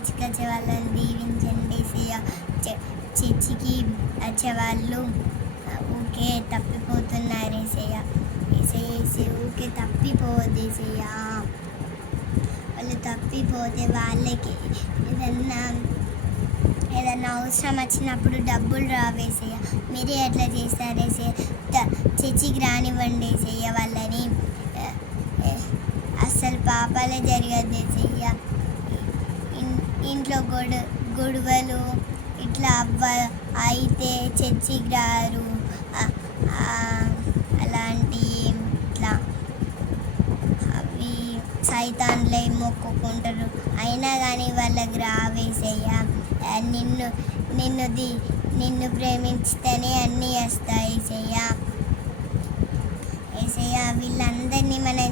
చర్చికి వచ్చే వాళ్ళని దీవించండి ఏసయ్య. చర్చికి వచ్చే వాళ్ళు ఊకే తప్పిపోతున్నారు ఏసయ్య. ఊకే తప్పిపోవద్దు ఏసయ్య. వాళ్ళు తప్పిపోతే వాళ్ళకి ఏదన్నా అవసరం వచ్చినప్పుడు డబ్బులు రావేసయ్య. మీరే ఎట్లా చేస్తారేసయ్య. చర్చికి రానివ్వండి ఏసయ్య వాళ్ళని. అస్సలు పాపాలే జరగద్దు ఏసయ్య. ఇంట్లో గొడవలు ఇట్లా అయితే చర్చికి రారు. అలాంటి ఇట్లా అవి సైతాన్లే మొక్కుకుంటారు. అయినా కానీ వాళ్ళకి రావేసయ్య. నిన్ను ప్రేమించితేనే అన్నీ వస్తాయి ఏసయ్య. వీళ్ళందరినీ మనం